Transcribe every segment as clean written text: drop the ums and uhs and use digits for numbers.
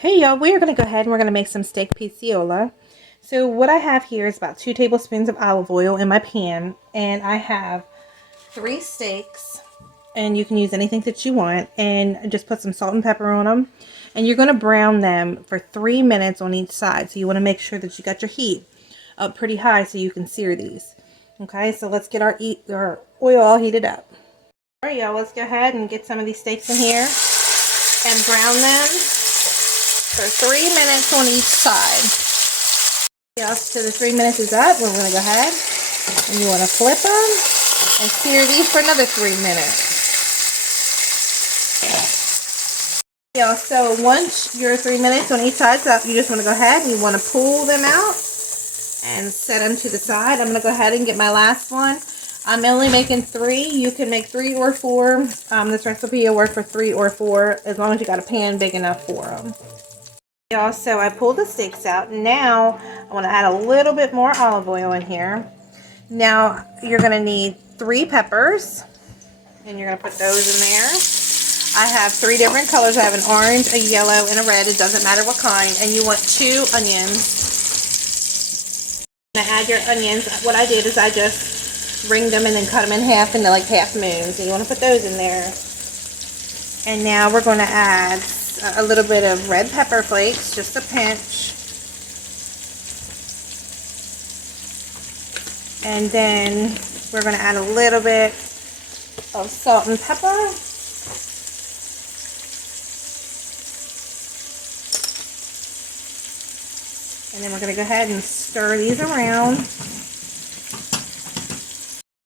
Hey y'all, we are going to go ahead and we're going to make some steak pizzaiola. So what I have here is about 2 tablespoons of olive oil in my pan, and I have 3 steaks, and you can use anything that you want, and just put some salt and pepper on them. And you're going to brown them for 3 minutes on each side. So you want to make sure that you got your heat up pretty high so you can sear these. Okay, so let's get our oil all heated up. Alright y'all, let's go ahead and get some of these steaks in here and brown them for 3 minutes on each side. Yeah, so the 3 minutes is up. We're going to go ahead and you want to flip them and sear these for another 3 minutes. Yeah, so once your 3 minutes on each side's up, you just want to go ahead and you want to pull them out and set them to the side. I'm going to go ahead and get my last one. I'm only making 3. You can make 3 or 4. This recipe will work for 3 or 4 as long as you got a pan big enough for them. So I pulled the steaks out. Now I want to add a little bit more olive oil in here. Now you're going to need 3 peppers, and you're going to put those in there. I have 3 different colors. I have an orange, a yellow, and a red. It doesn't matter what kind. And you want 2 onions. To add your onions, what I did is I just ringed them and then cut them in half into like half moons. And you want to put those in there. And now we're going to add a little bit of red pepper flakes, just a pinch. And then we're going to add a little bit of salt and pepper. And then we're going to go ahead and stir these around.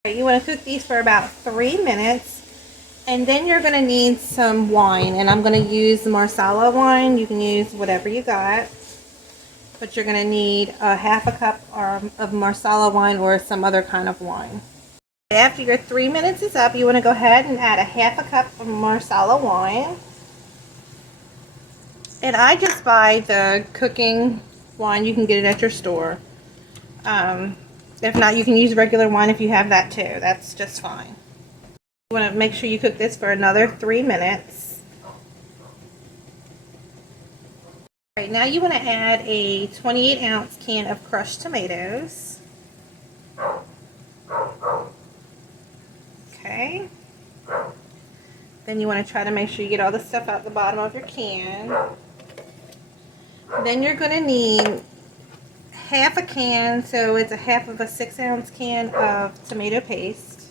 You want to cook these for about 3 minutes. And then you're going to need some wine, and I'm going to use the Marsala wine. You can use whatever you got, but you're going to need a half a cup of Marsala wine or some other kind of wine. After your 3 minutes is up, you want to go ahead and add a half a cup of Marsala wine. And I just buy the cooking wine. You can get it at your store. If not, you can use regular wine if you have that too. That's just fine. You want to make sure you cook this for another 3 minutes. Alright, now you want to add a 28-ounce can of crushed tomatoes. Okay. Then you want to try to make sure you get all the stuff out the bottom of your can. Then you're going to need half a can, so it's a half of a 6-ounce can of tomato paste.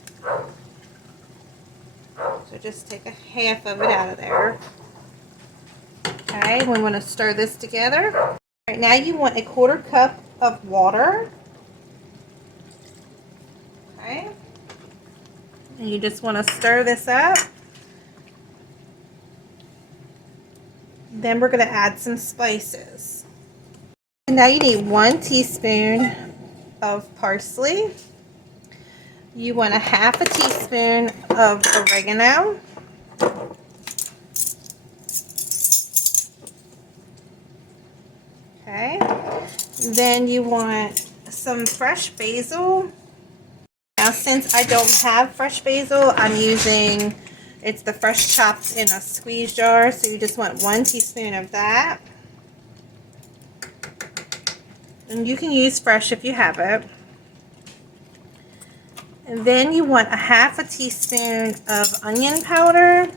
So just take a half of it out of there. Okay, we want to stir this together. All right, now you want a 1/4 cup of water. Okay. And you just want to stir this up. Then we're going to add some spices. And now you need 1 teaspoon of parsley. You want a half a teaspoon of oregano. Okay. Then you want some fresh basil. Now since I don't have fresh basil, I'm using, it's the fresh chopped in a squeeze jar. So you just want 1 teaspoon of that. And you can use fresh if you have it. And then you want a half a teaspoon of onion powder.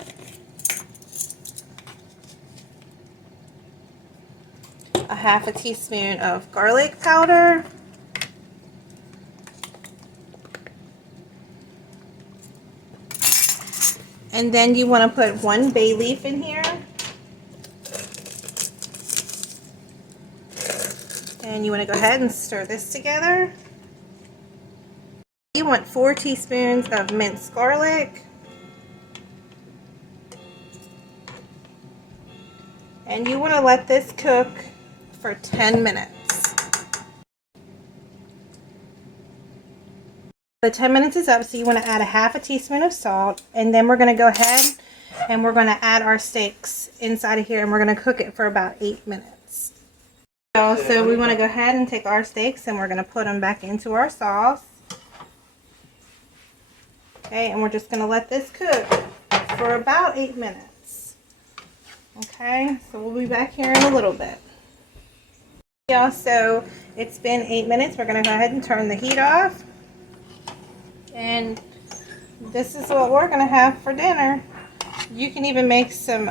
A half a teaspoon of garlic powder. And then you want to put 1 bay leaf in here. And you want to go ahead and stir this together. You want 4 teaspoons of minced garlic. And you want to let this cook for 10 minutes. The 10 minutes is up, so you want to add a half a teaspoon of salt. And then we're going to go ahead and we're going to add our steaks inside of here, and we're going to cook it for about 8 minutes. So we want to go ahead and take our steaks and we're going to put them back into our sauce. Okay, and we're just going to let this cook for about 8 minutes. Okay, so we'll be back here in a little bit. Yeah, so it's been 8 minutes. We're going to go ahead and turn the heat off. And this is what we're going to have for dinner. You can even make some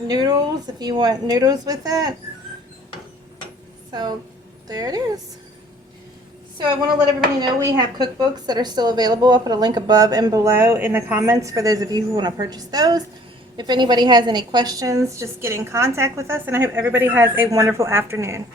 noodles if you want noodles with it. So there it is. So I want to let everybody know we have cookbooks that are still available. I'll put a link above and below in the comments for those of you who want to purchase those. If anybody has any questions, just get in contact with us, and I hope everybody has a wonderful afternoon.